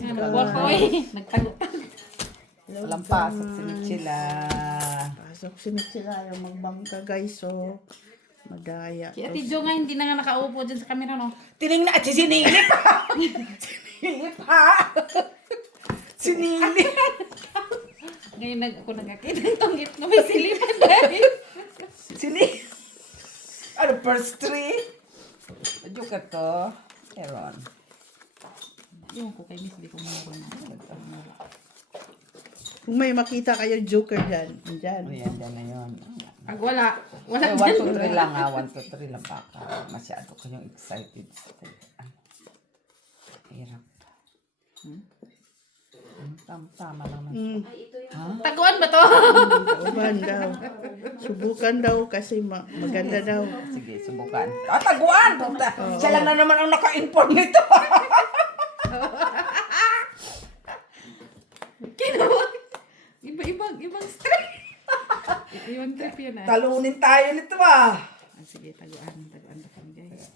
Magwakoy. Nagtago. Walang pasok sila. Pasok sila yung magbangka guys. So, madaya. Si Ate Jo nga hindi na nga nakaupo dyan sa camera, no? Tinignan at sinilip ha! Sinilip ha! Sinilip! Ngayon ako nagkakita ng tunggit na may silipan dahil. Sinilip! Ano, first tree? Medyo ka to. Meron. Yung ko kay Miss, di ko meron na. Kung may makita kayo joker dyan. Dyan. O yan, yan na yun. Pag wala Ay, 1, dyan. 2, 3 lang ha. 1, 2, 3 lang baka. Masyado kayong excited. Hirap. Tama lang naman. Taguan ba to? Subukan daw. Subukan daw kasi maganda daw. Sige, subukan. Taguan! Siya lang na naman ang naka-inform nito. Kinawa. Ibang strip. Ibang trip yun ah. Talunin tayo nito ah. Sige, taguan na kami guys.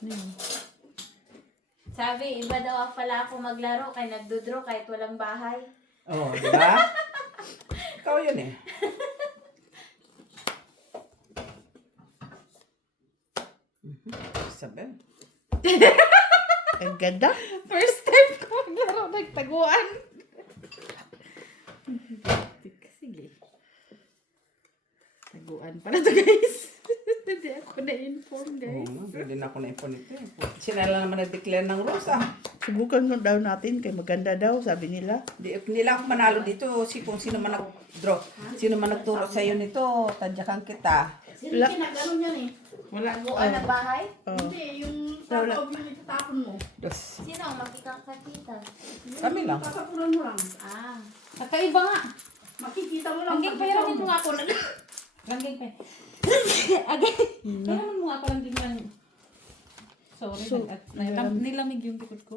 Ano yun? Sabi, iba daw pala ako maglaro kaya nagdodraw kahit walang bahay. Oo, di ba? Ikaw yun eh. Sabi. Ang ganda. First time ko maglaro nagtaguan. Sige. Taguan pala to guys. Hindi ako na-inform guys. Oo, pwede na ako na-ipon ito eh. Sila lang naman na-declare ng rules ah. Subukan mo daw natin kay maganda daw, sabi nila. Di nila ako manalo dito. Kung sino man nag-draw. Sino man nagturo sa iyo nito, tadyakan kita. Sino Wala. kinagano niyan eh? Wala. Taguan na bahay? Oh. Hindi, yung tatawag yung itatapon mo. Dos. Sino ang makikakakita? Kami lang. Tatapunan mo lang. Ah. Kakaiba nga. Makikita mo lang. Langging pa yun mo nga ako. Langging pa. Agay. Kaya mo nga ako langging lang. Sorry. So, Nilamig yung likod ko.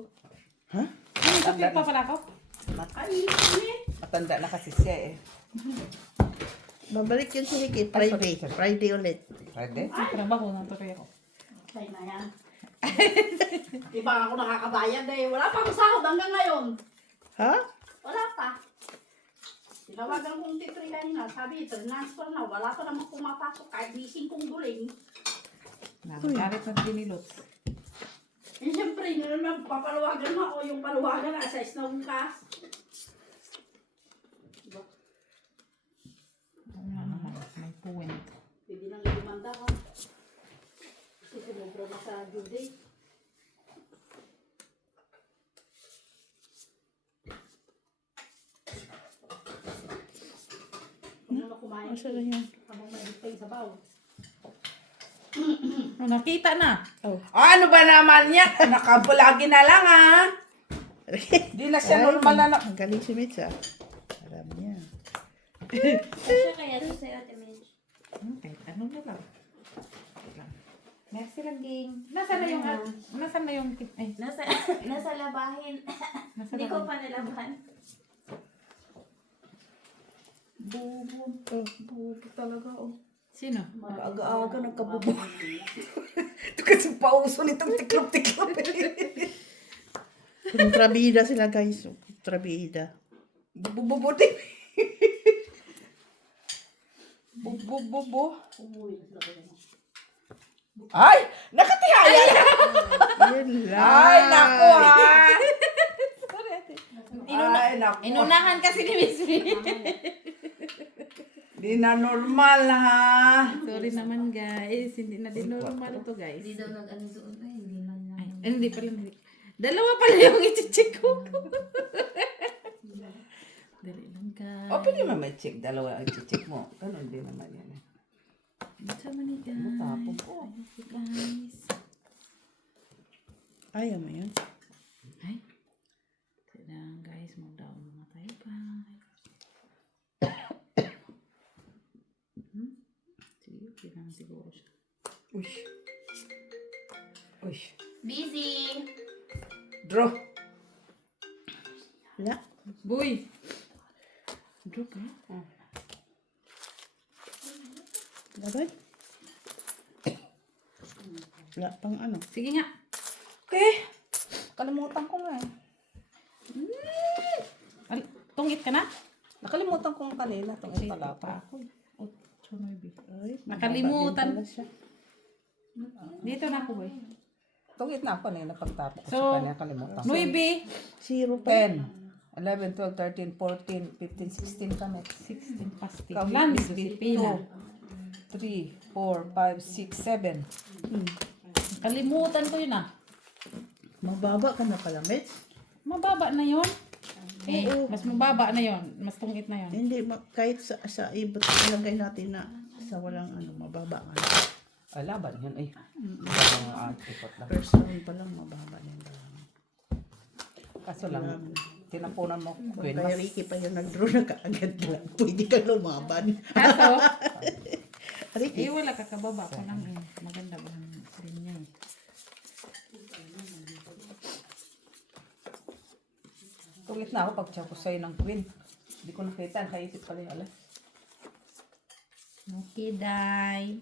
Ha? Ano, sakit pa pala ako? Ay, ini. Matanda na kasi siya eh. Babalik yun si Ricky. Friday. Friday ulit. Pwede? Trabaho na tuloy ako. Okay na yan. Di ba ako nakakabayad eh. Wala pa akong sahod hanggang ngayon. Ha? Wala pa. Tinawagan kong titri kanina. Sabi, transfer na. Wala pa naman pumapasok. Kahit bising kong guling. Nagalit na dinilot. Eh, siyempre, yun naman papaluwagan mo. O yung paluwagan na, size na bukas. Oo nga naman. May point. Pwede nang ilimanda ka. Kasi sumubra na sa due date. Kung ano kumain, Asa na yan? habang may hipay sa baw. Oh, nakita na. Oh. Ano ba naman yan? Nakabulagi na lang ah. Di na siya normal na Ang galing si Mitch ah. Alam niya. Siya kaya ito sa'yo, Ate Mitch. Okay, ano na lang. Merci Langging. Nasaan na yung nasaan na yung ay, Nasa labahin. nasa Hindi ko pa nalaban. bubo. Oh. Bubo talaga oh. Sino? Aga-aga nagkabubo. Ito kasi pauso nitong tiklop-tiklop. Kontrabida sila guys. Kontrabida. Bubo din. Bubo. Umuwi na sila kayo. Ay! Nakatihaya na! Yan lang. Ay, naku ha! Inuna, Ay, naku. inunahan kasi ni Miss B. Di na normal ha! Sorry naman guys, hindi na din normal to guys. Hindi daw nag-ano doon. Ay, hindi man lang. Ay, hindi pala. Dalawa pala yung i-check ko. Dali lang guys. O, pwede naman may check. Dalawa ang check mo. Ganun din naman yan. Sama ni guys. Matapos po. Ayun guys. Ayaw mo yun. Ay. Tignan guys, mag-down muna tayo guys. Sige, tignan siguro siya. Uy. Uy. Busy! Draw. Wala. Boy! Drop ha? Laban. Wala pang ano. Sige nga. Okay. Kalimutan ko nga eh. Tungit ka na? Nakalimutan ko kanina itong talapa. Ay, Nakalimutan. mababa din pala siya. Dito na ako, boy. Tungit na ako kanina pagtapos ko So, sa kanya. Kalimutan ko. 9, Zero pa. 10, 11, 12, 13, 14, 15, 16 kami. 16 pastil. Ikaw, Lance, Lucy, Pilipina. 2, 3, 4, 5, 6, 7. Kalimutan ko yun ah. Mababa ka na pala, Mitch. Mababa na yun. Eh, Oo. mas mababa na yun. Mas tungit na yun. Hindi, kahit sa ibot, ilagay natin na sa walang mababa ka na. Ay, laban yun. Ay, laban ang ikot lang. First round pa lang, mababa na yun. Kaso lang, tinapunan mo. Queen, Kaya Ricky pa yung nag-draw na kaagad lang. Pwede ka lumaban. Kaso, Ricky, wala ka kababa ko lang eh. Maganda ba ang linya eh. tungit na ako pag ko sa'yo ng queen. Hindi ko nakita. Nakaisip pala yung alas. Okay, Day.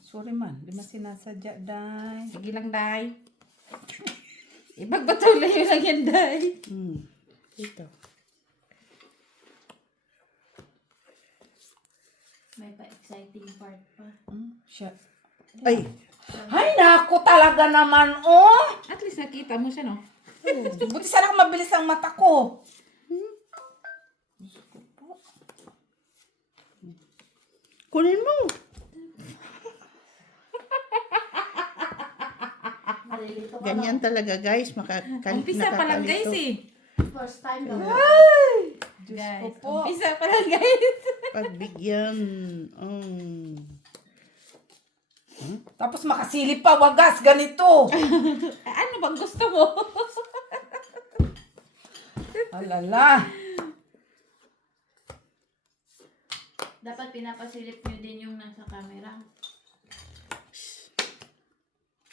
Sorry man. Di man sinasadya, Day. Sige lang, Day. Ipagbatuloy yun lang yan, Day. ito. May pa-exciting part pa. Siya. Ay, Ay, naku talaga naman, oh! At least nakita mo siya, no? Buti sana mabilis ang mata ko. kunin mo. Nalilito ka Ganyan na. talaga, guys. Umpisa pa lang, guys eh. First time daw. Guys, ko po. umpisa pa lang, guys. Pagbigyan. Tapos makasilip pa, wagas, ganito. Ano bang gusto mo? Alala. Dapat pinapasilip nyo din yung nasa camera.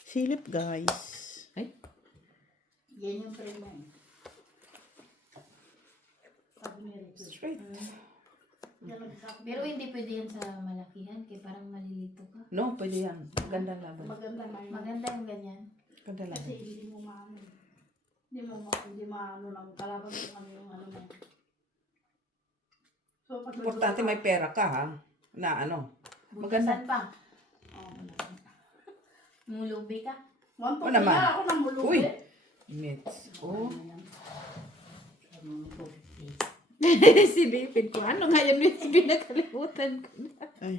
Silip, guys. Ay, Yan yung frame mo. Sabi ni Ricky. Straight. Yan ang sabi. Pero hindi pwede yan sa malakihan, kaya parang malilito ka. No, pwede yan. Ganda laban. Maganda na yun. Maganda yung ganyan. Ganda Kasi laban. hindi mo maano. Hindi maano ng kalaban kung ano yung ano mo. So, pag Importante may pera ka, ha? Na ano? Maganda. Butasan pa. Mulubi ka. Monto O naman. kaya ako ng mulubi. Uy! Mitch. Oh. silipin ko. Ano nga yun, Miss? Pinakalimutan ko na. Ay.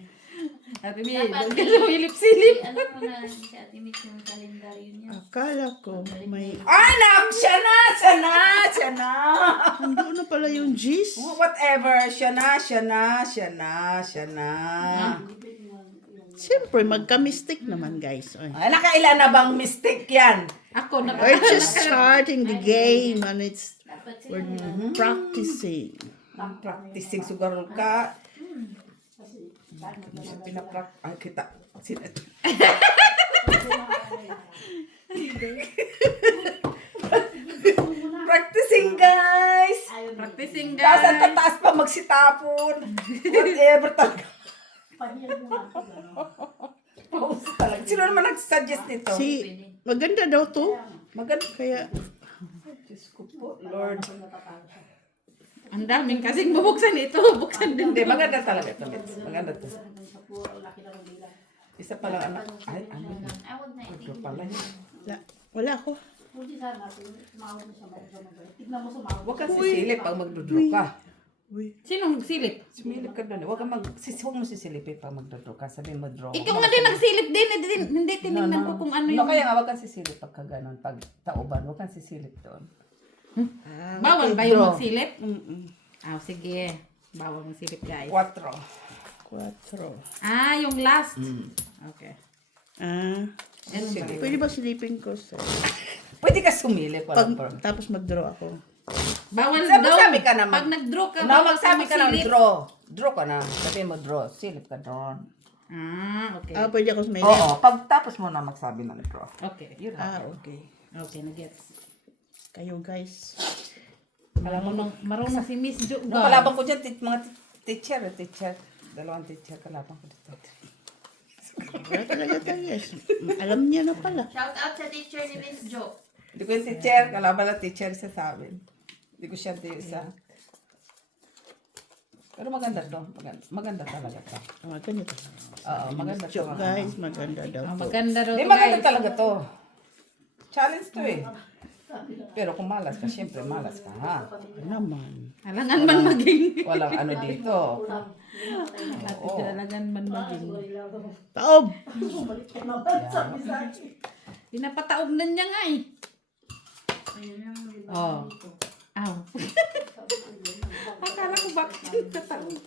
Ate May, Dapat doon ka sumilip-silip. Ano mo na si Ate Mitch yung kalendaryo niya. Akala ko may... Anak! Siya na! Siya na! Siya na! Ando na pala yung G's. Whatever. Siya na, siya na, siya na, siya na. Siyempre, magka-mistake naman, guys. Ay. Ay, nakailan na bang mistake yan? Ako, We're just starting the game and Dapat we're sila. practicing. Practicing sugar ka. Kasi, Ay, kita. Sino? Practicing, guys! practicing, Taas ang guys. tataas pa magsitapon. Whatever talaga. pahiyag mo nga ito, gano'n. Pause talaga. Sino naman nag-suggest nito? Si, maganda daw to. Maganda. Kaya, Diyos ko po, Lord. Ang daming kasing bubuksan ito. Buksan din. Hindi, maganda talaga ito. Maganda to. Sa puro, laki na ng bilang. Isa pa lang anak. Ay, ano yun? Ay, huwag na Ito itigil. pala yun. wala ko. Hindi sana natin, sumawag mo siya mabait. Tignan mo sumawag. Huwag kang sisilip pag magdudro ka. Uy, Sinong silip? Sumilip ka doon. Huwag mo sisilipin pag magdudro ka. Sabihin mo draw. Ikaw nga din nagsilip din. Hindi tinignan ko kung ano No, yung... kaya nga huwag kang sisilip pagka ganun. Pag tauban, huwag kang sisilip doon. Bawal ba yung draw. magsilip? mm-mm. Sige. Bawal magsilip, guys. 4. 4. Yung last. Okay. Ano Sige. Pwede ba silipin ko sa... Pwede ka sumilip. Pag, Walang problem. tapos mag-draw ako. Bawal Sabi- daw. sabi ka naman. Pag nag-draw ka, No, bawal magsabi ka ng magsilip. draw. Draw ka na. Sabihin mo draw. Silip ka doon. Okay. Pwede ako sumilip. Oo. Pag tapos mo na magsabi ng draw. Okay, yun lang. Okay. Okay, nag-gets. Kayo, guys. Marunong si Miss Jo. Nung kalaban ko dyan, mga teacher. Dalawang teacher kalaban ko dito. Wala talaga tayo, yes. Alam niya na pala. Shout out sa teacher ni Miss Jo. Hindi ko yung teacher. Kalaban na teacher siya sa amin. Hindi ko siya isa. Pero maganda to. Maganda talaga to. Maganda. Oo, maganda to. So, guys, maganda daw to. Maganda raw Hindi, to, maganda guys. talaga to. Challenge to eh. Pero kung malas ka, syempre malas ka ha. Naman. Alangan man maging. Walang ano dito. Oo. Alangan man maging. Taob! Pinapataob na niya nga eh. Oh. Aw. Akala ko bakit tataob.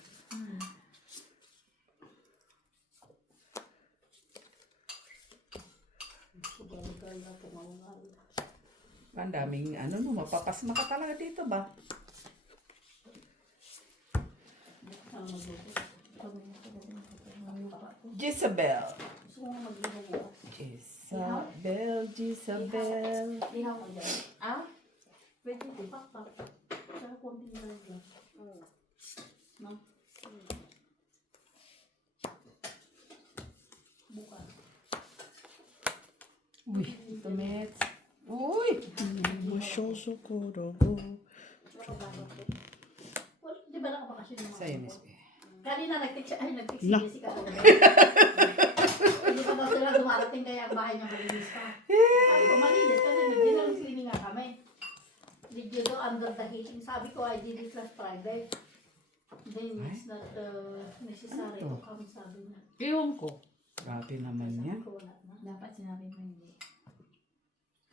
Ang daming ano no, mapapasma ka talaga dito ba? Jezabel. Jezabel. Ah? Pwede ito, pakpak. Saka konting na lang. No? Bukas. Uy, tumit. Uy! Masyoso ko daw. Well, di ba nakapakasyon naman? Sa'yo, Miss B. Kanina nag-text si Na. Jessica. Hindi pa daw sila dumarating kaya ang bahay niya malinis pa. Sabi ko, malinis kasi nag-dinner cleaning nga kami. Did you do under the heating? Sabi ko, I did it last Friday. Then it's not necessary to come, sabi niya. Iwan ko. Grabe naman yan. Sabi ko, wala na. Dapat sinabi mo hindi.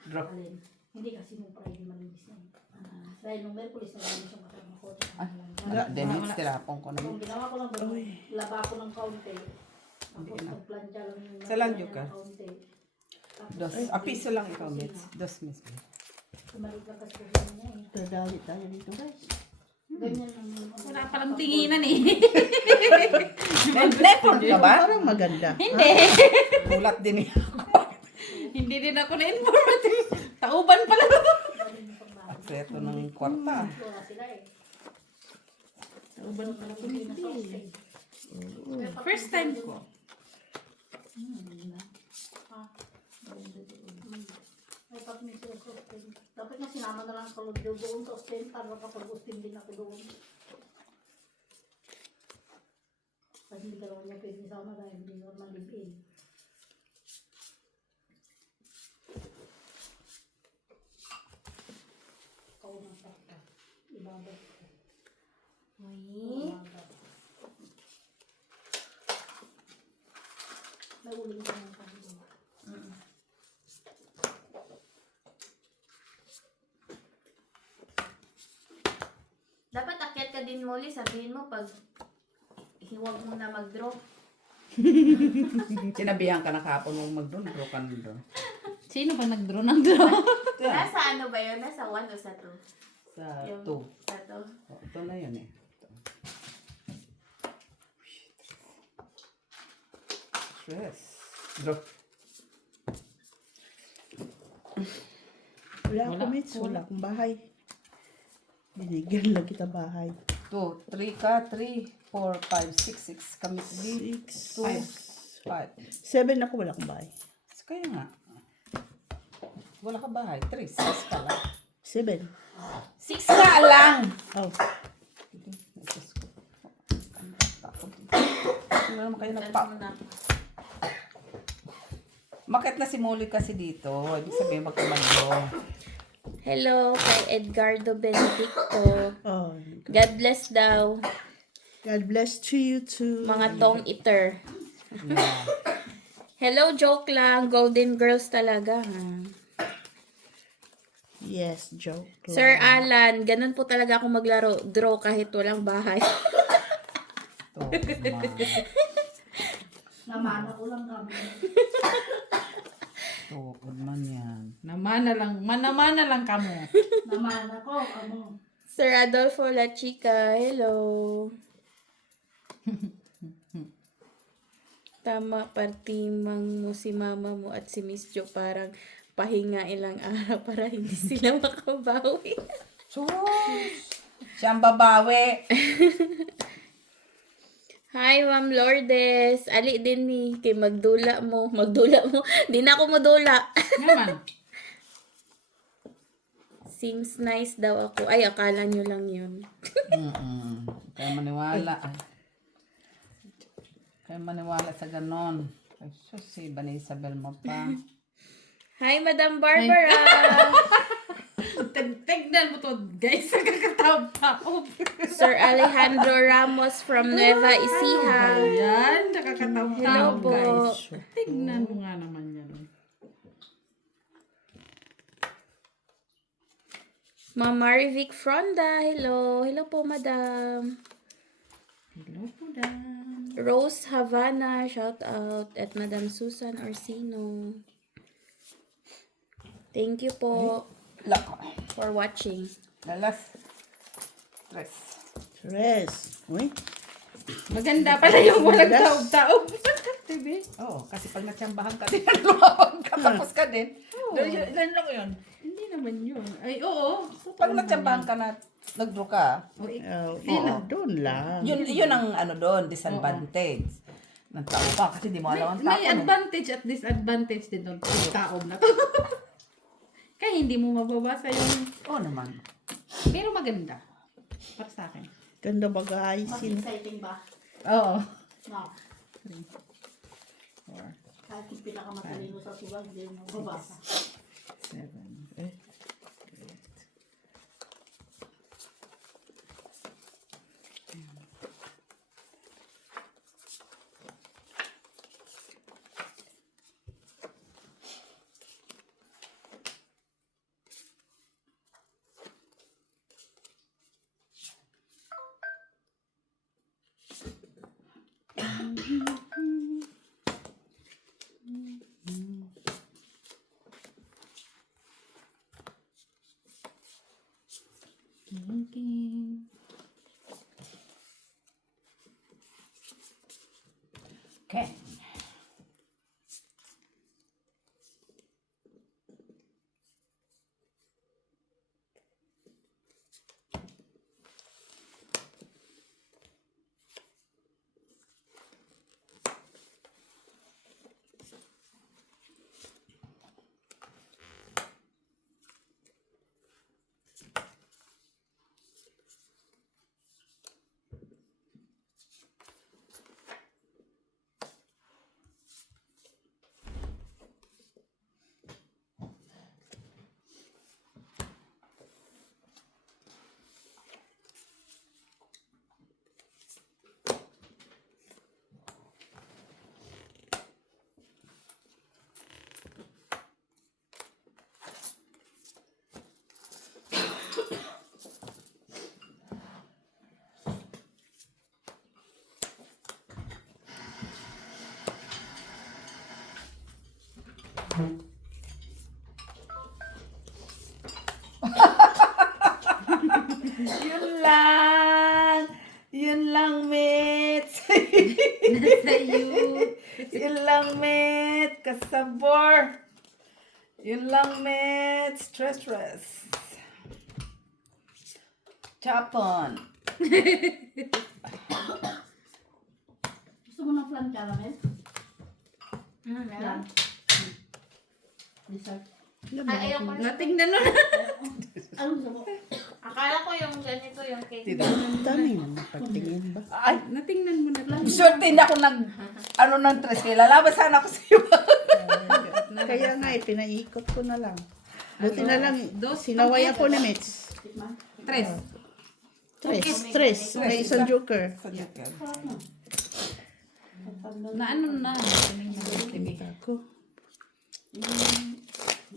Drop. Alin? Hindi kasi nung Friday malinis na. Dahil nung Merkulis na malinis yung kasama ko. Wala, Denise, tilapong ko Kung naman. ginawa ko lang doon, laba ko ng kaunti. Hindi Tapos na. nagplantya lang yung Sa landyo ka? kaunti. Dos. Piso lang ikaw, Miss. Dos, Miss B. Kumalit lang kasi ko niya eh. Dadali tayo dito, guys. Ganyan lang yung Wala palang tinginan eh. Nepon ka ba? Parang maganda. Hindi. Mulat din eh. Hindi din ako na-informative. Tauban pala. Akseto ng kwarta. Wala sila eh. Tauban pala. Hindi na sauce eh. First time ko. Ay, pag may sustain. Dapat nga sinama na lang ako doon sa sustain para makapag-sustain din ako doon. Kasi hindi ka naman niya pwede sama dahil hindi naman live-in. Kaunang sakta. Ibabag ko. Uy. May uling ka ng kanto. Dapat akyat ka din muli, sabihin mo pag huwag mo na mag-draw. Sinabihan ka na kahapon mong mag-draw ka na doon. Sino ba nag-draw ng draw? Nasa ano ba yun? Nasa 1 o sa 2? Sa Yung- 2. Sa 2. Ito na yun eh. Stress. Draw. Wala ako, mates. Wala akong bahay. Binigyan lang kita bahay. 2, 3 ka, 3, 4, 5, 6, 6 kami. 6, 2, 5. 7 ako, wala akong bahay. Kaya nga. Wala ka bahay. 3, 6 ka lang. 7. 6 ka lang! Oh, Ano naman kayo Bakit na si Molly kasi dito? Ibig sabihin magkamalo. Hello kay Edgardo Benedicto. oh. God bless daw. God bless to you too. Mga tong eater. Yeah. Hello, joke lang. Golden girls talaga. Yes, joke. Sir Alan, ganun po talaga ako maglaro. Draw kahit walang bahay. Ito, Namana ko lang kami. tukod man yan. Namana lang kamo. Namana ko, ano. Sir Adolfo La Chica, hello. Tama, partimang mo si mama mo at si Miss Jo parang pahinga ilang araw para hindi sila makabawi. Sus! Siyang babawi. Hi, Ma'am Lourdes. Ali din ni. Kay magdula mo. Di na ako modula. Naman. Seems nice daw ako. Ay, akala nyo lang yun. Kaya maniwala. Kaya maniwala sa ganon. Ay, sus, si Bani Isabel mo pa. Hi, Madam Barbara! Tignan mo to, guys. Nakakatawa-tawa. Sir Alejandro Ramos from Nueva Ecija. Ayan, nakakatawa-tawa, Hello po. guys. Tignan mo nga naman yan. Ma'am Marivic Fronda. Hello. Hello po, Madam. Hello po, Dan. Rose Havana. Shout out. At Madam Susan Orsino. Thank you po Lako. for watching. Lalas. Stress. Tres. Uy, Maganda pala yung walang taob-taob. Diba? Oo, kasi pag natsambahan ka din, lumabang ka, tapos ka din. Ilan lang yun? Hindi naman yun. Ay, oo. Pag natsambahan ka na, nag-draw ka, doon lang. yun ang ano doon, disadvantage. Ng tao ka, kasi di mo alam ang tao. May advantage at disadvantage din doon. Yung taob na to. Kaya hindi mo mababasa yung... Oo naman. Pero maganda. Para sa akin. Ganda Mas mag-aisin. exciting ba? Oo. No. Kahit yung pinakamatalino sa suwag, hindi mo mabasa. 7, 8. Okay. Yun lang. Yun lang, mates. Nasa you. Yun lang, mates. Kasabor. Yun lang, mates. Stress. Chapon. Gusto mo ng flan caramel? Meron? Dessert. Ay, ayaw ko. Natingnan mo na. Ano gusto mo? Akala ko yung ganito yung cake. Tita. Dami naman pagtingin ba? Ay, Natingnan mo na lang. swerte hindi ako ng tres. Kaya lalaban sana ako sa iyo. Kaya nga pinaikot ko na lang. Buti na lang, Dos sinaway ako ni Mitch. Tikman? Tres. Tres. May isang joker. Sarap na. Na ano na. Sige. Ako.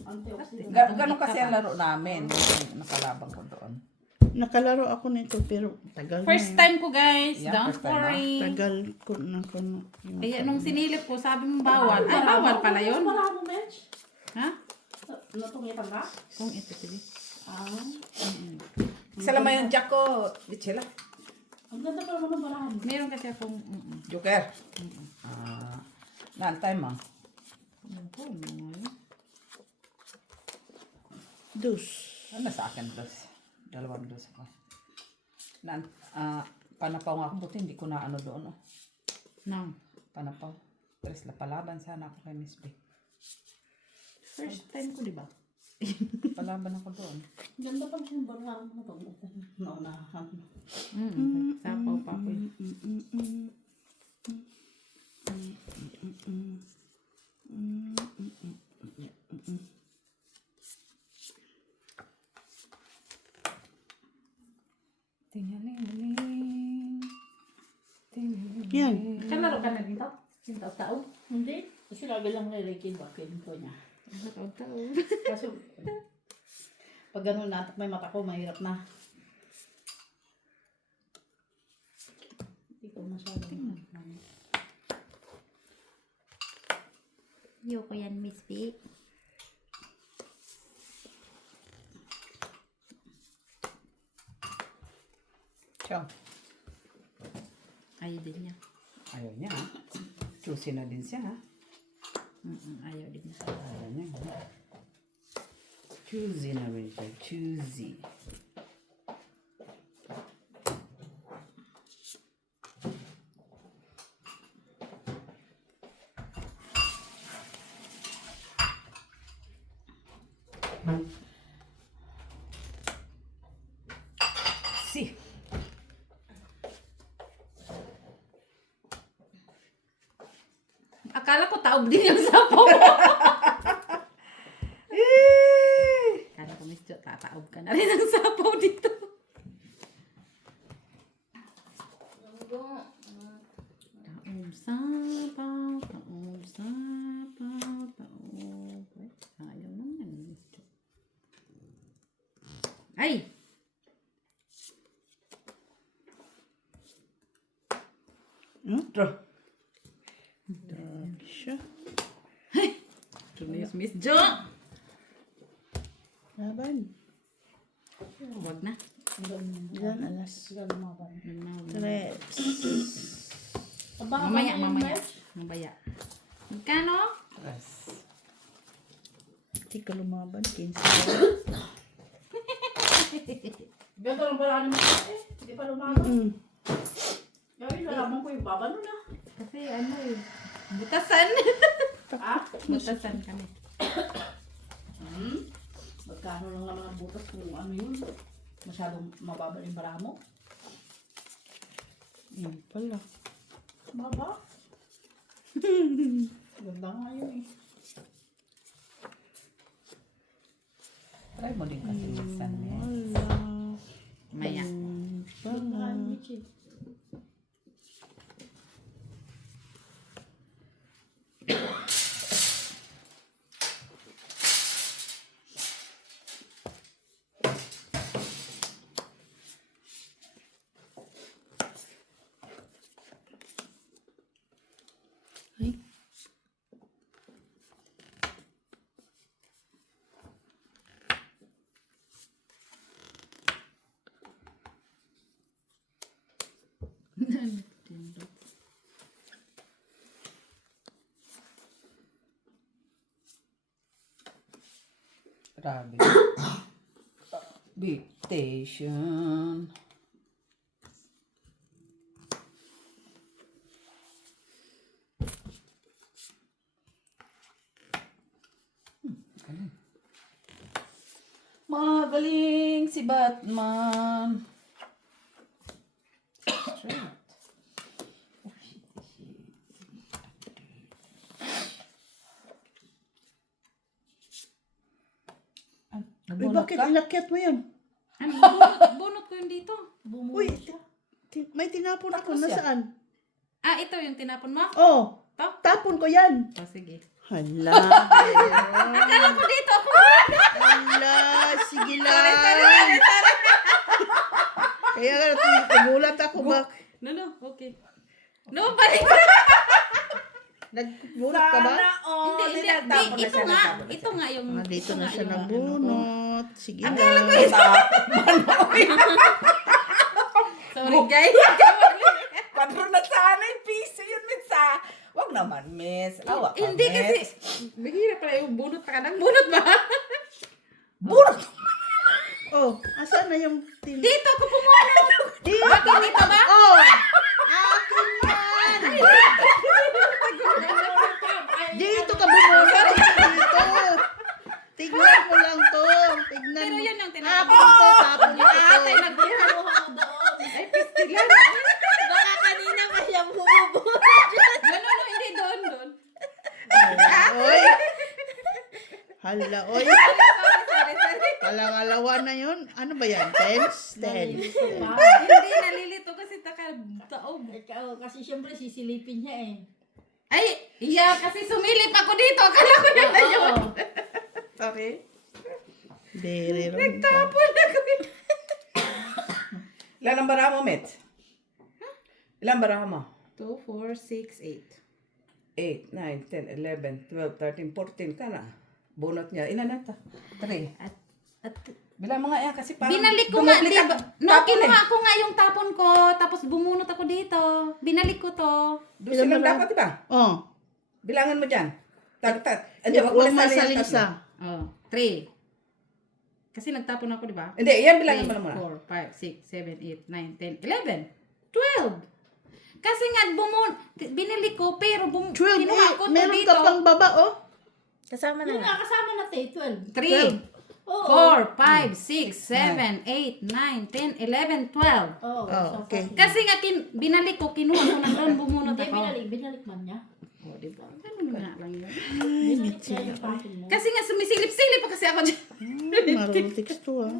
Antioxidant. Ganon kasi ang laro namin. Yung nakalabang ko doon. Nakalaro ako nito pero tagal First na. time ko, guys. Yeah, Don't first time, worry. Tagal ko na ko na. Kaya nung sinilip ko, sabi mo bawal. Ay, bawal pala yun. Wala mo, Mitch? Ha? Lutungitan ba? Kung ito, sige. Isa lang yung jack ko. Bichela. Ang ganda pa naman ng barahan. Meron kasi akong... Joker. Nantay mo. Dus. Ano sa akin, dos? Dalawang dos ako. Panapaw nga ako. Buti hindi ko na ano doon. Oh. Nang. Panapaw. Tres la palaban sana ako kay Miss B. First time ko, di ba? Palaban ako doon. Ganda pang simbahan mo ito. Naunahan. Sapaw pa ako. Tingaling-aling. Tingaling. Yan. Kalaro ka na dito? Sintaw-tao? Hindi. Kasi lagi lang nilikin bakin ko niya. Tao-tao. Kaso, pag ganun natak may mata ko, mahirap na. Hindi ko masyadong. Yoko yan, Miss P. Siya. Ayaw din niya. Ayaw niya, ha? Choosy na din siya, ha? Ayaw din niya. Ayaw niya, ha? Choosy na rin siya. Choosy. Si. Akala ko taob din yung sapaw. Akala ko, Miss Jo, tataob ka na rin ang sapaw dito. Taob sapaw, taob sapaw, taob. Ayaw naman, Miss Jo. Ay! Draw. Siya. Tumis, Miss Jo! Laban. Huwag na. Ilan alas? Lumaban. Tres. Mamaya, mamaya. Mamaya. Magkano? Yes. Hindi ka lumaban. 15. Ganda lang pala naman eh. Hindi pa lumaban. Mm. Gawin, nalaman ko yung babano na. Kasi ano eh. Butasan. Ha? Butasan kami. Magkano lang naman ang butas kung ano yun. Masyadong mababa yung bara mo. Yan pala. Baba. Ganda nga yun eh. Try mo din kasi minsan, eh. Wala. Maya. Banga. Ay. Grabe. Dictation. Galing. Magaling si Batman. Straight. Uy, bakit inakyat mo yan? Ano? Bunot ko yun dito. Uy, may tinapon ako. Tapos yan. Nasaan? Ah, ito yung tinapon mo? Oh, Ito? tapon ko yan. Oh, sige. Hala. Akala ko dito ako. Hala, sige lang. Kaya nagulat ako bak. No, okay. No, balik ko. Nagbulat ka ba? Hindi. Ito nga. Ito nga yung... Ah, dito ito na nga siya yung- nagbunot. Sige lang. Sorry, guys. Padro na sana yung piso yun, miss, ah. Wag naman, miss. Awa ka, Hindi kasi... miss. Mahirap pala yung bunot ka ng bunot ba? Bunot! Oh, asan na yung Dito ako pumunot. Dito. Bakit dito ba? Oh, akin yan. Dito ka bumunot. Dito. Tignan mo lang to. Hala, oy. Kalangalawa na yun. Ano ba yan? Tens? Ten. Nalilito ka. Hindi, nalilito kasi taob. Ikaw, kasi siyempre sisilipin niya eh. Ay, iya, kasi sumilip ako dito. Akala ko yun na yun. Oo. Okay. Dere ron. Nagtapon ako yun. Ilan ang baraha mo, Met? Ilan baraha mo? 2, 4, 6, 8, 9, 10, 11, 12, 13, 14 ka na. Bunot niya. Ilan na ito? 3. 8. At Bilang mga yan kasi parang binalik ko nga, dumuplicate diba? No, tapon kinuha eh. ko nga yung tapon ko, tapos bumunot ako dito. Binalik ko to. Doon silang dapat, diba? Oh. Bilangan mo dyan. Tag. Huwag masalisa. Oh, 3. Kasi nagtapon ako, di ba? Hindi, yan bilangan mo lang muna. 4, 5, 6, 7, 8, 9, 10, 11, 12. Kasi nga, binili ko, pero 12 kinuha eh. ko to Meron dito. ka pang baba, oh. Kasama na Yung nga. nga, kasama na tayo, 12. 3, Oo. 4, 5, 6, 7, 8, 9, 10, 11, 12. Oo. Oh, so, okay. Kasi nga, binalik ko, kinuha ko na doon, bumunot Hindi, ako. binalik man niya. O, di ba? Ganun nga lang yun. Binalik niya yung pakin mo. Kasi nga, sumisilip-silip pa kasi ako dyan. Marultics to, ah.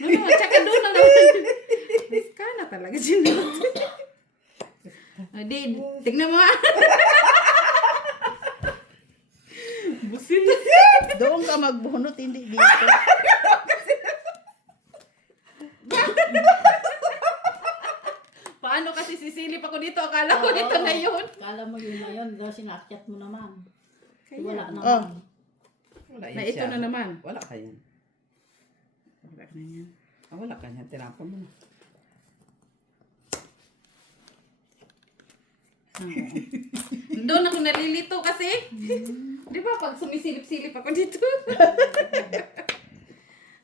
No, tsaka doon na naman. Ka na talaga sinunod. Di, tignan mo ah. Busit. Doon ka magbunot, hindi dito. Paano kasi sisilip ako dito? Akala ko dito na yun. Kala mo yun na yun, daw sinakyat mo naman. Kaya. Wala Oh. naman. Wala Na ito na naman. Wala ka yan. Wala na yan. Wala ka yan. Tinapon mo na. Doon ako nalilito kasi. Di ba pag sumisilip-silip ako dito?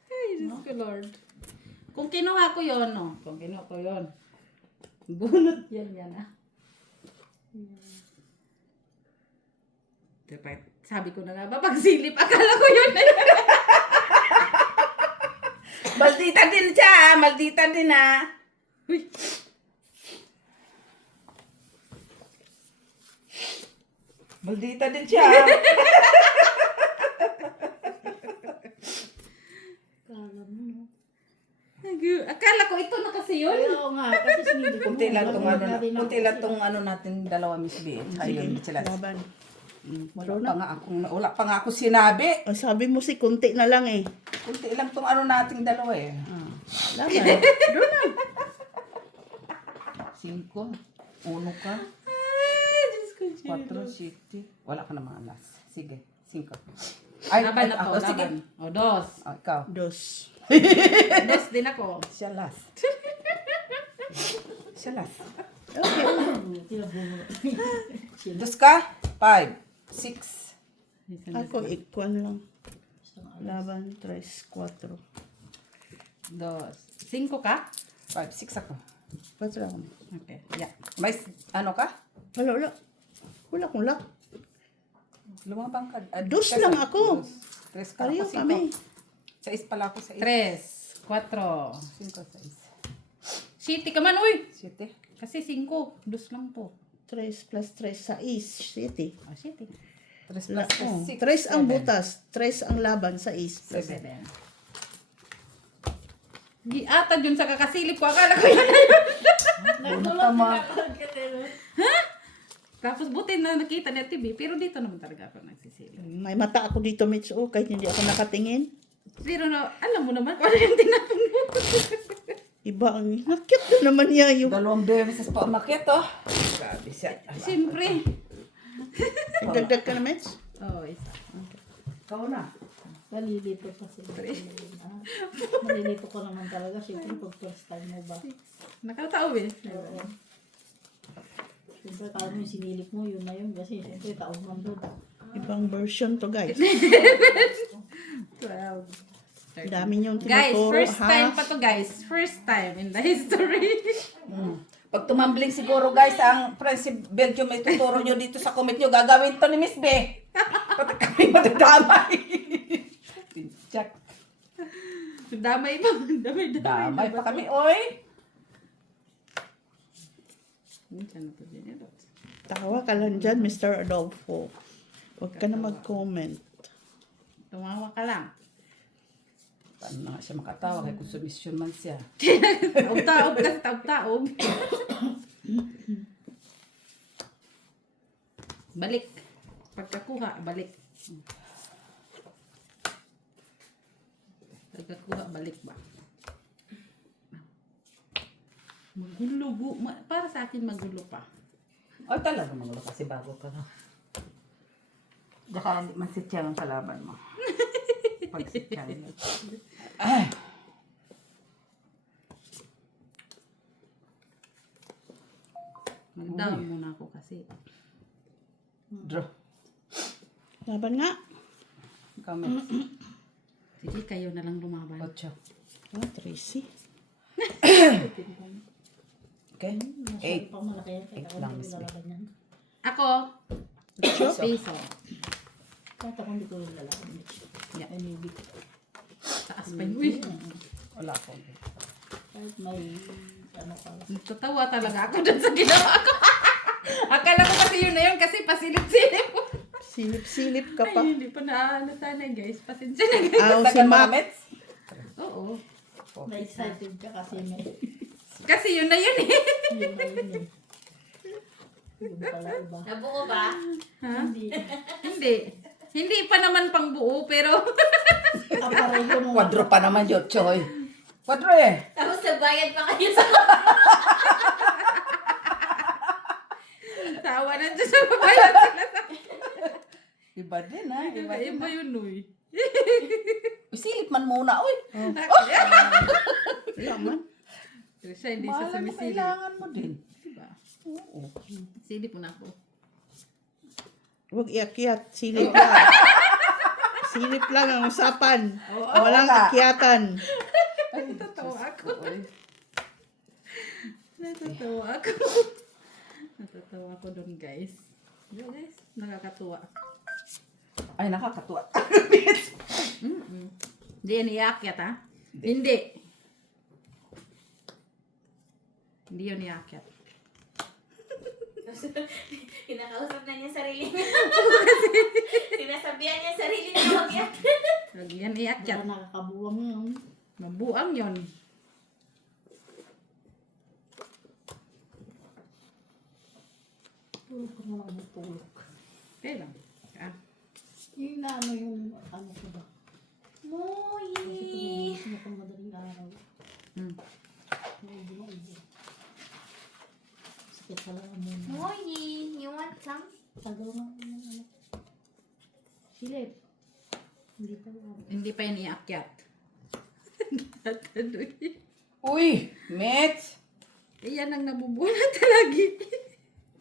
Ay, Diyos ko Lord. Kung kinuha ko yon, no? Kung kinuha ko yon, bunot yan ah. Diba, sabi ko na nga ba, pag silip, akala ko yun na yun. Maldita din siya. Maldita din ah. Uy. Maldita din siya. Kala mo, no? Akala ko ito na kasi yun. Oo nga, kasi sinili ko. Kunti lang tong ano, Nagmamahal kunti din lang ako tong ano natin dalawa, Miss B. Ayun, sila. Laban. Wala pa nga ako sinabi. Ang sabi mo si kunti na lang eh. Kunti lang tong ano nating dalawa eh. Laban. 5. 1 ka. Ay, Diyos ko, 4, 7. Wala ka na mga alas. Sige, 5. Ay, Laban na po, sige. laban. O, dos. Oh, ikaw. Dos. Dos din ako. Siya last. Siya last. Dos ka? 5, 6. Ako, ikuan lang. Laban, 3, 4. Dos. 5 ka? 5, 6 ako. 4 ako. Okay. Yeah. May ano ka? Wala. Wala kong lock. Lumabang ka. Dos lang ako. 3 ka Pareho ako, kami. 6 pala ako sa 3, 4. 5, 6. City ka man, uy. 7. Kasi 5. Dos lang to. 3 plus 3 sa East City. O, city. 3 La, plus 6. 3 ang butas, 3 ang laban sa East. 7. Giata dun sa kakasilip ko. Akala ko yun. Tama. Tapos buti na nakita niya TV. Pero dito naman talaga ako nagsisilip. May mata ako dito, Mitch. Oh, kahit hindi ako nakatingin. Pero alam mo naman kung ano yung tinapon mo. Iba ang nakit na naman niya yung... 2 beses pa umakit, oh. Grabe siya. Siyempre. Dagdag ka na, Mitch? Oh, isa. Ikaw na. Malilito kasi. Malilito ko naman talaga. Siyempre, pag first time mo ba? Nakatao eh. Oo. Siyempre, kala mo yung sinilip mo, yun na yun. Kasi siyempre, taong man doon. Ibang version to, guys. 12. Dami niyong Guys, tinuturo, first ha? time pa to guys. First time in the history. Pag tumambling siguro, guys, ang Prince Belgium may tuturo nyo dito sa comment nyo, gagawin to ni Miss B. Pati kami madadamay. Check. Damay pa. Damay pa kami, oy. Tawa ka lang dyan, Mr. Adolfo. Huwag ka na mag-comment. Tumawa ka lang. Paano na nga siya makatawa kay kung submission man siya. Taob-taob kasi taob-taob. Balik. Pagkakuha, balik. Pagkakuha, balik ba? Magulo. Para sa akin, magulo pa. O talaga mga kasi bago ka na. Baka hindi man si Tiang ang kalaban mo. Pag si Tiang. Ay! Mag-down muna ako kasi. Draw. Laban nga. Comments. Sige, kayo na lang lumaban. 8. Ah, Tracy. Okay? 8. Pa malaki yan. 8 lang, Miss B. Ako, piso. Kahit ako hindi ko yung lalaban. Yeah. Ay, maybe. Taas pa yun. Uy, Wala ko. Kahit may, ano ka. nagtatawa talaga ako dun sa ginawa ko. Akala ko kasi yun na yun kasi pasilip-silip. Silip-silip ka pa. Ay, hindi pa na sana guys. Pasensya na guys. Ah, si Tagal Mac. Comments? Oo. Na-excited ka kasi may, Kasi yun na yun eh. yun na yun eh. Yun pala iba. Nabuo ba? Ha? Hindi. Hindi. Hindi pa naman pang buo pero Kapareho mo. Quadro pa naman yun, Choy. Quadro eh. Tapos nagbayad pa kayo sa... tawa na dyan sa babayan sila. Iba din ha. Iba din. Iba yun uy. Isilip man muna, uy. Wala man. Pero siya hindi sa Mahal mo, sumisilip. kailangan mo din. Diba? Oo. Silip mo na ako. Huwag iakyat. Silip lang. Silip lang ang usapan. Walang wala. akyatan. Natatawa ako. Natatawa ako. Natatawa ako doon guys. Diba guys? Nakakatuwa. Ay, nakakatuwa. Hindi yan iakyat ha? Hindi. Hindi yun iakyat. Kinakausap na niya sarili niya. Sinasabihan niya sarili niya huwag yan. Huwag yan iakyat. Kaya nakakabuwang yun. Mabuang yun. Tulog ko na lang tulog. Okay lang. Ah. Yung na ano yung ano ko ba? Moy! Kasi pag mo pang madaling araw. Hmm. Hindi mo ibo. Sakit sa lang muna. Moy! You want some? Tagal na ano. Silip. Hindi pa lang. Hindi pa yan iakyat. Tatadoy. Uy, Mitch. Iyan ang nabubunat lagi.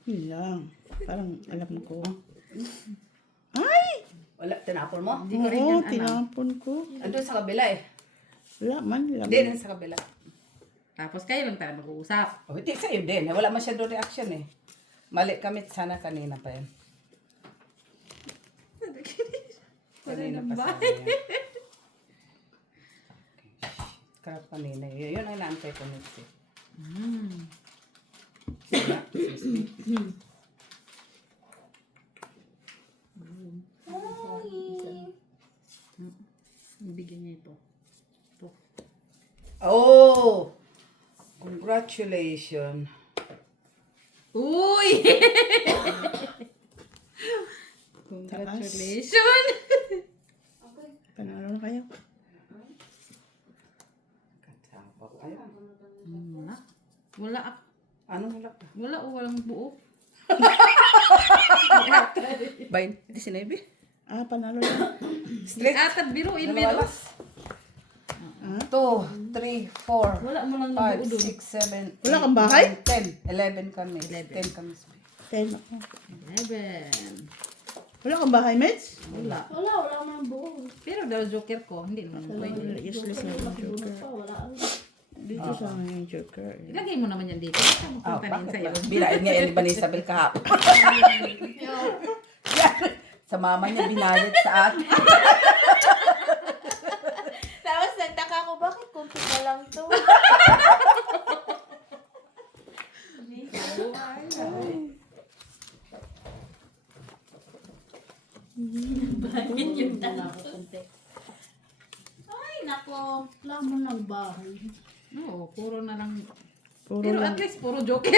Yun lang. Parang alam ko. Wala, tinapon mo? Hindi ko rin Oo, yan alam. tinapon ko. Andun sa kabila eh. Wala man. Hindi rin sa kabila. Tapos kayo lang tayo mag-uusap. Oh, hindi sa'yo din. Wala masyado reaction eh. Mali kami sana kanina pa yan. Kanina pa sana yan. Karap kanina. Yun ang naantay ko Mitch eh. Ibigyan niya ito. Ito. Oh! Congratulations. Uy! Congratulations! Panalo na kayo. Wala. Wala. Ano wala ka? Wala o walang buo. 29? Ah, panalo na. Straight. Atad biruin mo. Dalawa las. 2, 3, 4, Wala mo lang 5, buo doon. 6, 7, Wala kang bahay? 10, 11 kami. 10 kami. 10 ako. 11. Wala kang bahay, Meds? Wala. Wala naman buo. Pero daw joker ko, hindi naman pwede. Useless na yung Bunot joker. pa, wala. Dito sa akin yung joker. Ilagay mo naman yan dito. Saan Ah, punta na yun bakit sa'yo? ba? Binain niya yan ba ni Isabel kahapon? Sa mama niya binayad sa akin. Tapos nagtaka ko, bakit kunti na lang to? Bakit yung konti. Ay, nako. Lamang ng bahay. Oo, puro na lang. Puro Pero lang. at least puro joker.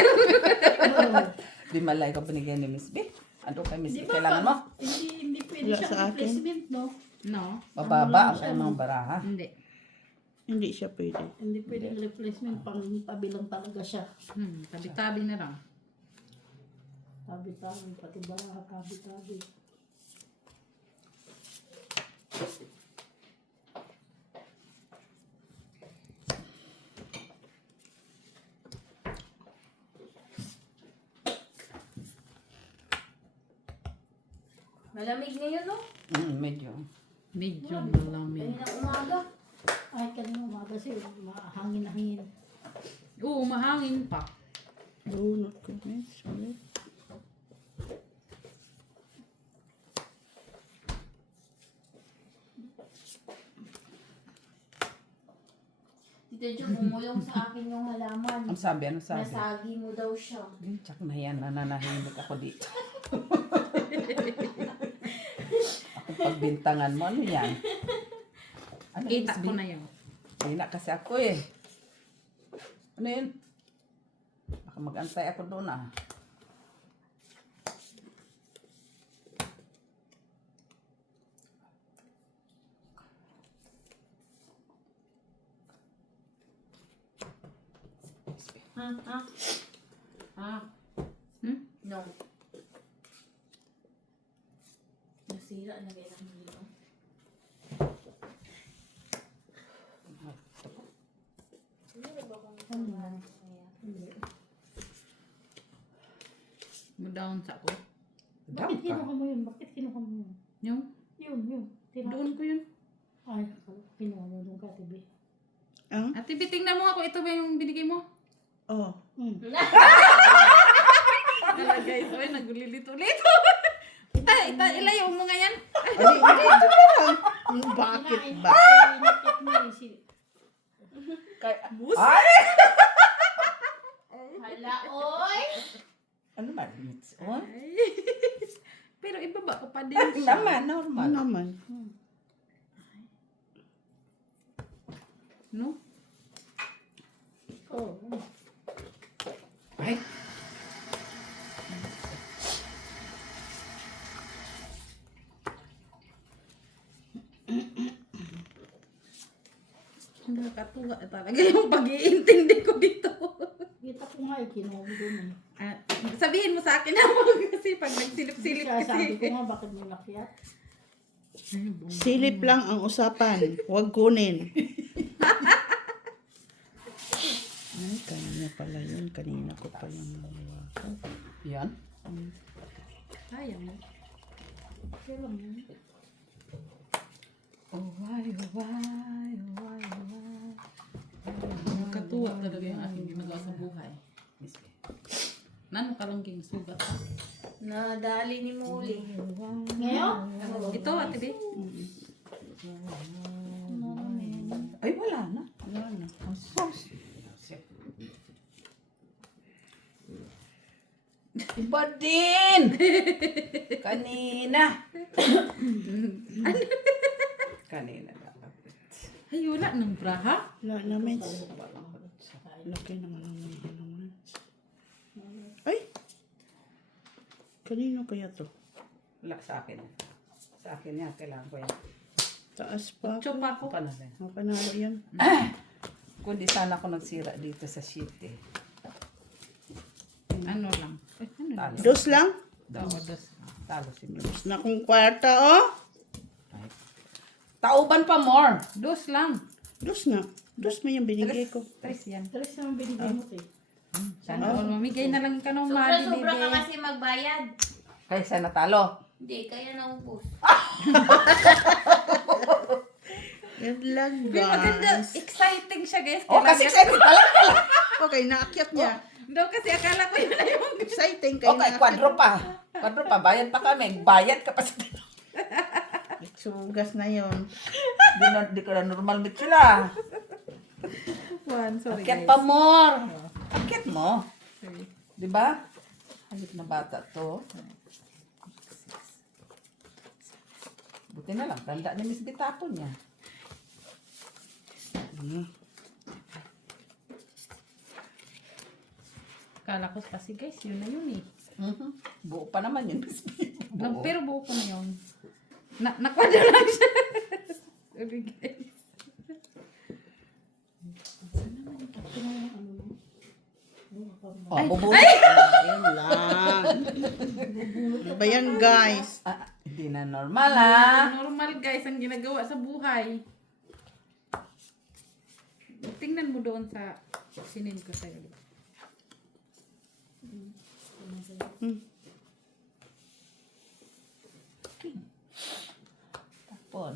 Di malay ka binigyan ni Miss B. Ano kay Miss Di B? ba Kailangan mo? Hindi pwede Wala siya sa akin. replacement, no? No, Mababa ang siya, mga no? baraha. hindi. Hindi siya pwede. Hindi pwedeng replacement, pang tabi lang talaga siya. Tabi-tabi na lang. Tabi-tabi, pati baraha, tabi-tabi. Malamig ngayon, no? Medyo. Medyo malamig. Kanina umaga. Ay, kanina umaga siya, hangin na hangin. Oo, mahangin pa. Do not comment. Sorry. Tito Jo, umulong sa akin yung halaman. Ang sabi, ano sabi? Nasagi mo daw siya. Tsak na yan, nananahimik ako dito. Ako pagbintangan mo, ano yan? Ano Kita Miss B? ko na yun. Hina kasi ako eh. Ano yun? Baka mag-antay ako doon ah. Ha? Ha? Ah. Hmm? No. Nasira na kaya ng dito. Down sa ako. Bakit Down ka. kinuha mo yun? Bakit kinuha mo yun? Yung, Yun. doon ko yun. Ay, kinuha mo yung katibi. Ang? Ate, tingnan mo ako. Ito ba yung binigay mo? Oh. Hala guys, oy, nagulilito-lito. Ilayo mo nga yan. Bakit ba? Nakit mo yun si... Ay! Hala, oy! Ano ba? It's on? Pero ibaba ko pa din Ano siya. naman, normal. Ano naman? No? Oh. Ay! Nakakatuwa talaga yung pag-iintindi ko dito. Kita ko nga kinuha mo doon eh. Ah, sabihin mo sa akin na kasi pag nagsilip-silip Kaya sabi kasi. ko nga, bakit mo nakyat? Silip lang ang usapan. Huwag kunin. Ay, kanina pala yun. Kanina ko pa yung nawakan. Yan. Sayang mo. Kaya lang yun. Oh, why, oh, why, oh, why, oh, why. Nakakatuwa talaga yung aking ginagawa sa buhay. Miss B. Nano kalangking sugat ha? Nadali ni Muli. Ngayon? Ito, Ate B. Ay, wala na. Wala na. Ang sus. Iba din! Kanina. Kanina na. Ay, wala ng braha. Na, namits. Laki naman naman naman. Ay! Kanino kaya to? Wala sa akin. Sa akin yan. Kailangan ko yan. Taas pa. Chop ako. Ako na rin. Mapanalo yan. Kundi sana ako nagsira dito sa sheet eh. Ano lang. Eh, ano lang. Talo. Dos lang? Talo si Miss. Na kung kwarta, oh. Tauban pa more. Dos lang. Dos nga. Dos mo yung binigay ko. Tres yan. Tres naman binigay mo eh. Sana all mamigay na lang ka ng Sobra-sobra ka mali, kasi magbayad. Kaysa natalo. Hindi, kaya naubos. Yan lang, Pero maganda, guys. exciting siya guys. O, kasi excited pala. Okay, naakyat niya. Daw kasi akala ko yun na yung... Exciting kayo Okay, kwadro pa. Kwadro pa. Bayad pa kami. Bayad ka pa sa Sugas na yon. Di ko na normal mit sila. One, sorry Akyat guys. pa more. Akyat mo. Sorry. Di ba? Hayop na bata to. Buti na lang, tanda ni Miss B tapon niya. Kala ko kasi guys, yun na yun eh. Buo pa naman yun, Miss B. Buo. Pero buo ko na yun. Nakwadyo lang siya. Sabi guys. Oh, bubuo. Yan lang. Ano ba yan, guys? Hindi na normal, ha? Normal guys ang ginagawa sa buhay. Tingnan mo doon sa sinin ko sa'yo. Tapon.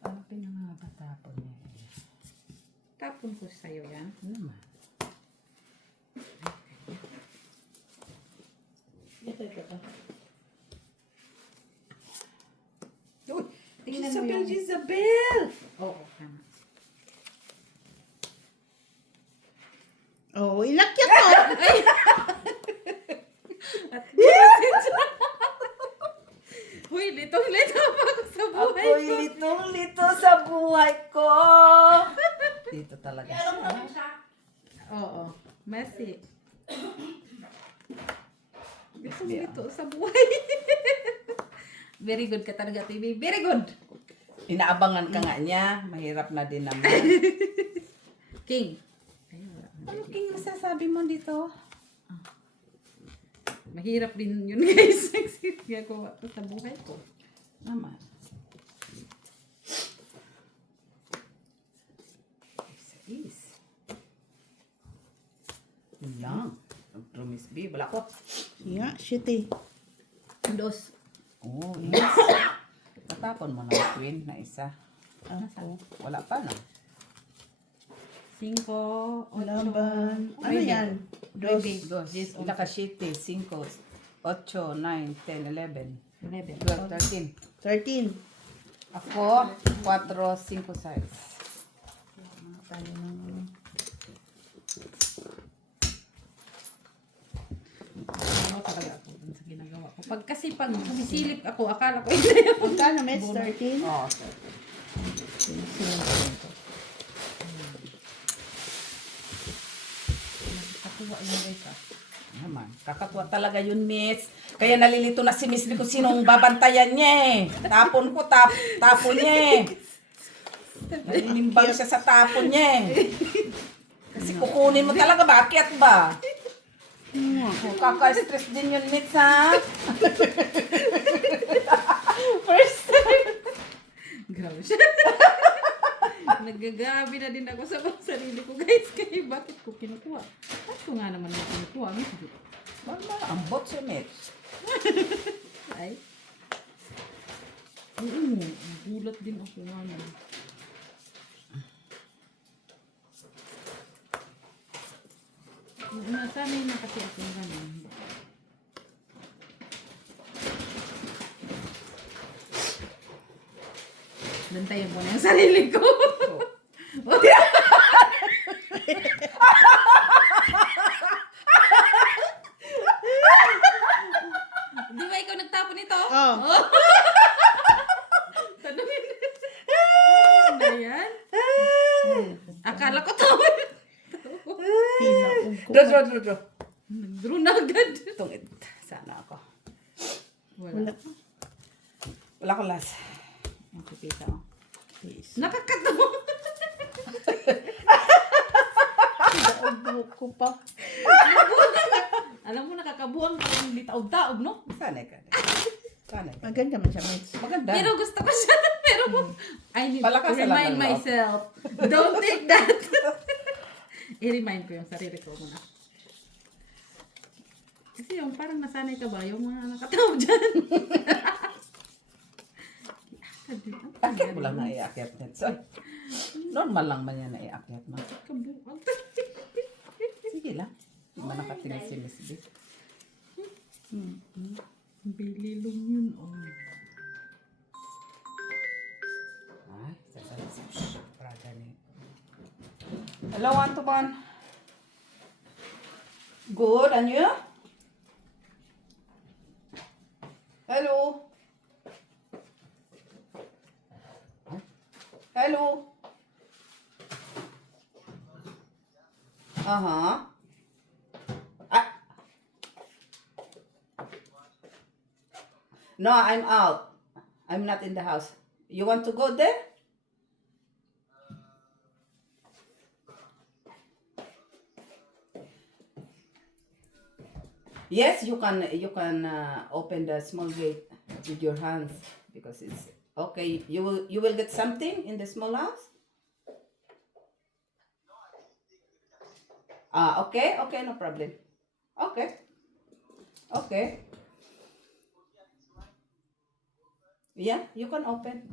Ano pinangatatapon niya? Tapon ko sa'yo yan. Ano naman? Uy, Tingnan mo Isabel, yung... Isabel! Oo, tama. Oh, inakyat mo. Uy, litong-lito pa ako sa buhay Ako'y ko. litong-lito sa buhay ko. Dito talaga siya. Oo, messy. Litong-lito sa buhay. Very good ka talaga, TV. Very good. Inaabangan ka nga niya. Mahirap na din naman. King. Ano king masasabi mo dito? Mahirap din yun guys. Nagsigawa ko sa buhay ko. Naman. Is. Lang. Promise B. Wala ko. Yeah, shit eh. Dos. Oh, yes. Natapon mo na queen na isa. Ako. Wala pa na. 5, 8, Laban. Ano yan? Dos. Dos. Ila ka 7, 5, 8, 9, 10, 11, 11. 12, 13. 13. Ako, 4, 5, 6. Talo ng... Ano talaga ako dun sa ginagawa ko. Pag kasi pag sumisilip ako, akala ko hindi ako. Magkano, Mets? 13? Oh, Kakuha yun guys ah. naman. Kakatuwa talaga yun, miss. Kaya nalilito na si Miss B kung sinong babantayan niya eh. Tapon ko, tapon niya eh. Naninimbang siya sa tapon niya eh. Kasi kukunin mo talaga, bakit ba? Oh, kaka-stress din yun, miss, ha? First time. Grabe siya. Nagagabi na din ako sa mga sarili ko guys. Kaya bakit ko kinukuha? Bakit ko nga naman yung kinukuha? Medyo. Ang bot siya, miss. Ay. Gulat din ako nga naman. Nasanay na kasi ako ng ganun. Bantayan ko na yung sarili ko. Di ba ikaw nagtapon nito? Oh. Tanungin. Ano yan? Akala ko to. Pinaog ko. Dro. Nag-draw na agad. Tungit. Sana ako. Wala. Wala ko last. Ang pipita, oh. Please. Nakakatawa. Pinaog ko pa. Alam mo, nakakabuang parang di taob-taob, no? Sanay ka. Sanay ka. Maganda man siya, Mets. Maganda. Pero gusto ko siya. Pero I need to Palakasan lang remind ng loob. myself. Don't take that. I-remind ko yung sarili ko muna. Kasi yung parang nasanay ka ba, yung mga nakataob dyan. Bakit mo lang naiakyat net? So, normal lang man yan naiakyat mo. Kabuang. Sige lang. Hindi mo nakatingin si Miss B. Bili lang yun. Oh. Ay, sasali si Prada ni. Hello, one-to-one. Good, and you? Hello? Hello. Uh-huh. Ah. No, I'm out. I'm not in the house. You want to go there? Yes, you can open the small gate with your hands because it's okay. You will get something in the small house. Okay, okay, no problem. Okay, okay. Yeah, you can open.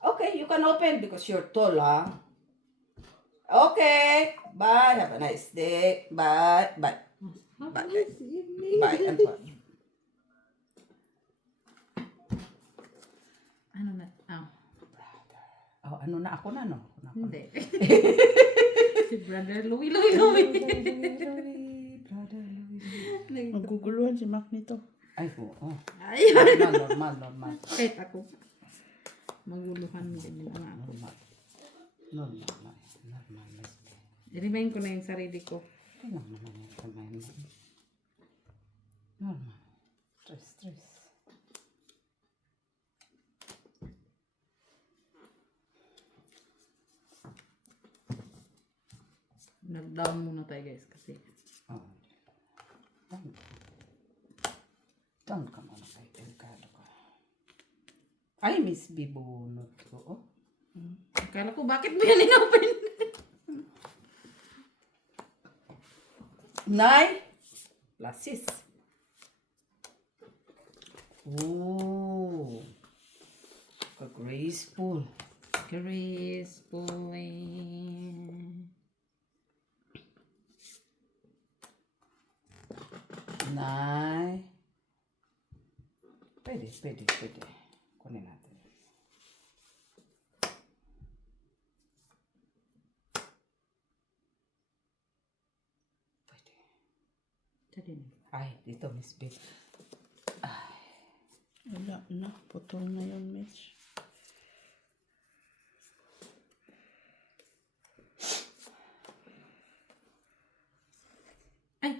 Okay, you can open because you're tall, huh? Okay, bye. Have a nice day. Bye, bye, bye, bye, and bye. Ano na? Oh, ano na ako na, no? Ako na. Hindi. Si Brother Louie, Louie, Louie. Brother Louie. Maguguluhan si Mac nito. Ay, oo. Ay, Normal. kahit ako. Maguluhan din nila nga ako. Normal. I-remind ko na yung sarili ko. Okay lang naman yung kamay mo. Normal. Stress. Nag-down muna tayo guys kasi. Oh. Down ka muna kay delikado ka. Ay, Miss Bibunot ko. Oh. Akala ko, bakit mo yan in-open? Nay. Lasis. Ooh. Ka-graceful. Gracefully. Nay. Pwede. Kunin natin. Pwede. Dali na. Ay, dito, Miss B. Wala na. Putol na yun, Mitch. Ay,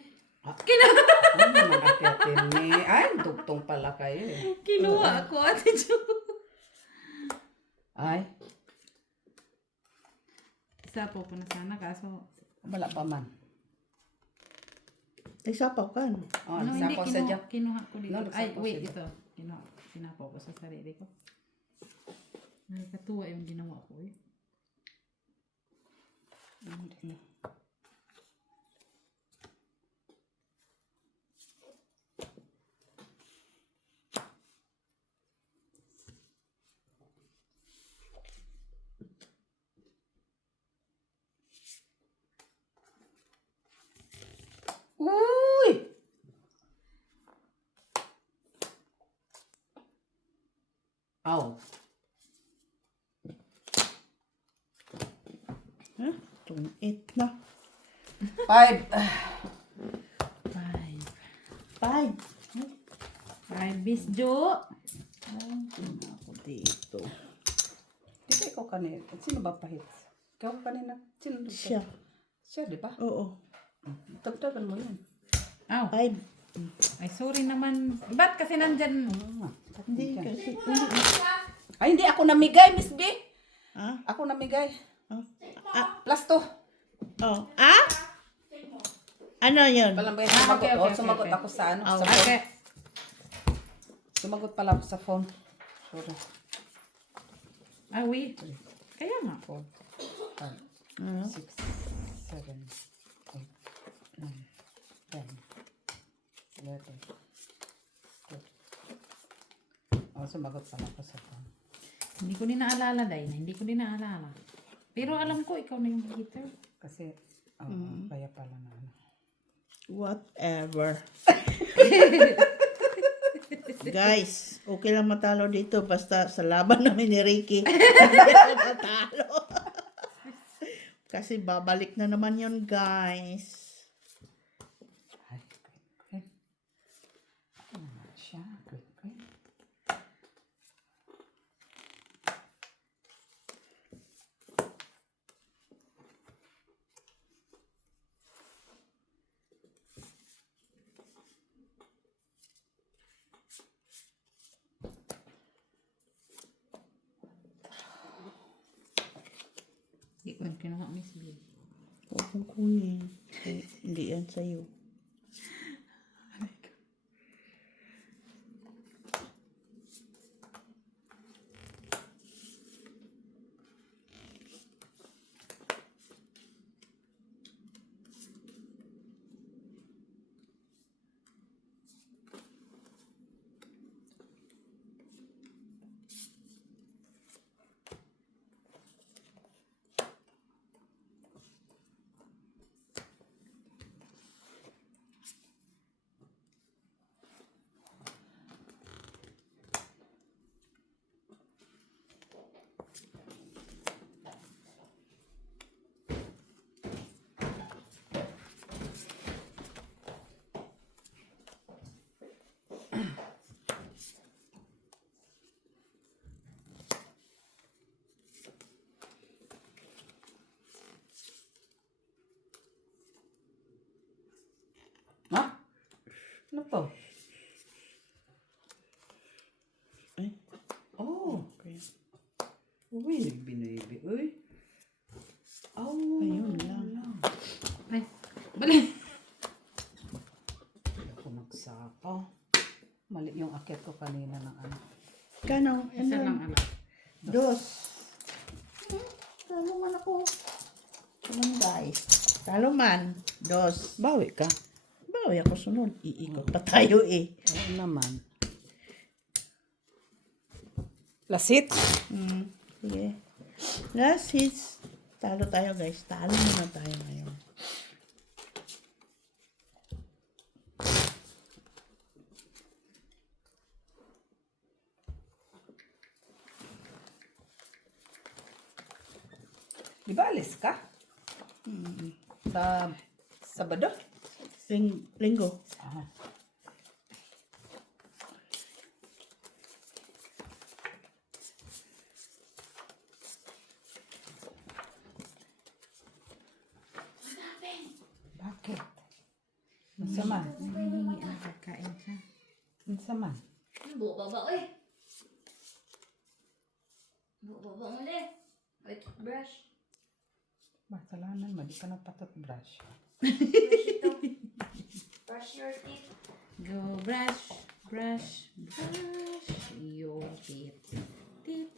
Ano naman ati-atin ni? Ay, dugtong pala kayo eh. kinuha ako, Ate Jo. Ay, Isa po na sana, kaso... wala pa man. Ay, sapaw ka. Oh, No, hindi, nasa ko sa dyan. kinuha ko dito. No, Ay, nagsapaw wait, siya. ito. Pinapaw ko sa sarili ko. Nakakatuwa yung ginawa ko eh. Uy! Aw. Ha? Tungit na. 5. Five. Five. Miss Jo. Ako dito. Di ba ikaw kanina? Sino ba pahit? Ikaw kanina? Sino ba? Siya. Siya, di ba? Oo. Tagtagan mo yan. Aw. Five. Ay, sorry naman. Ba't kasi nandyan? Hindi kasi. Hindi. Ay, hindi ako namigay, Miss B. Ah? Ako namigay. Ah? Plus 2. Oh. Ah? Ano yun? Palang ba Ah, sumagot? okay, okay, Sumagot okay. ako sa ano? Oh, Sa phone. Okay. Sumagot pala ako sa phone. Sorry. Ah, wait. Kaya nga. 4, 5, Ano? 6, 7, 8, 9, 10, 11, 12. Oh, sumagot pala ako sa phone. Hindi ko din naalala, Day. Hindi ko din naalala. Pero alam ko, ikaw na yung hitter. Kasi, kaya pala na ano. Whatever. Guys, okay lang matalo dito basta sa laban namin ni Ricky. Hindi ako matalo. Kasi babalik na naman yun, guys. Ay, great. Ano naman siya? Great. kunin. Hindi yan sa'yo. Ha? Ano to? Ay, Oh. okay. Uy, nagbinibi. Uy. Oh. Ayun lang. Ay, bali. Ako nagsakaw. Mali yung akyat ko kanina ng ano. Kano? Isa lang anak. Dos. Talo man ako. Sunod guys. Talo man. Dos. Bawi ka. Bawi ako sunod. Iikot pa tayo eh. Oo naman. Lasit. Sige. Last hits. Talo tayo guys. Talo muna tayo ngayon. Di ba alis ka? Sa Sabado? Linggo. Ah. Bakit? Unsa man? Nangihingi ang pagkain siya. Unsa man? Buo baba, oy. Buo baba mo le. Oy, brush. Masalanan mo, di ka nagpa-toothbrush. Brush ito. Brush your teeth. Go brush, brush, brush your teeth. Teeth.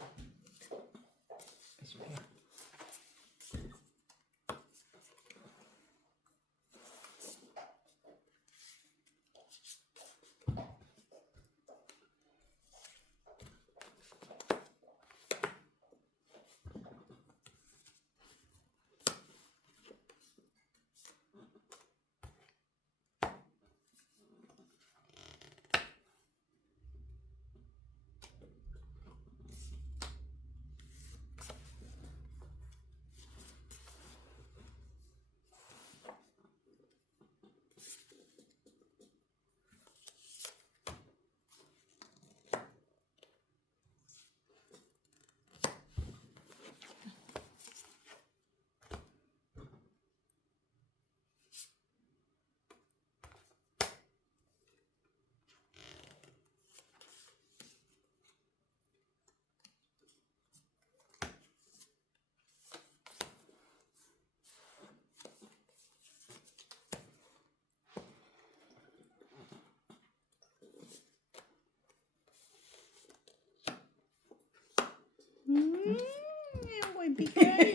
Ayaw ko ibigay.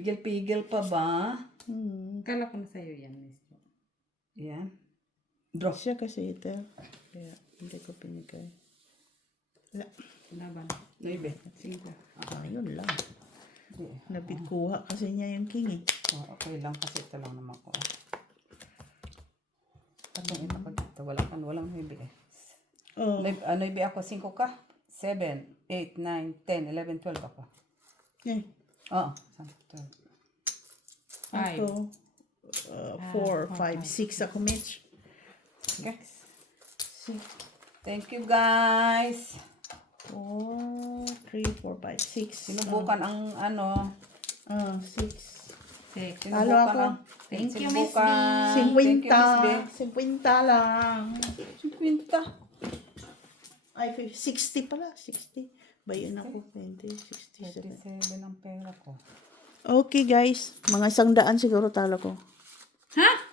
Pigil-pigil pa ba? Kala ko na sa'yo yan, Miss Jo. Yan. Draw. Siya kasi ito. Kaya hindi ko pinigay. Wala. Laban. Noibe. Cinco. Ayun lang. Nabikuha kasi niya yung king eh. Oh, okay lang kasi ito lang naman ko. Atong ito ko dito. Walang noibe eh. Oh. Noibe ako 5 ka? 7, 8, 9, 10, 11, 12 ako. Eh. Oo. 12. Ako. 4, 5, 6 ako, Mitch. Okay. Thank you guys. 4, 3, 4, 5, 6. Sinubukan ang ano. 6. Six. Talo ako. Thank you, Miss B. Thank you, Miss B. 50 lang. 50. Ay, 60 pala. 60. Bayan ako. 20, 67. 37 ang pera ko. Okay guys, mga 100 siguro talo ko. Ha?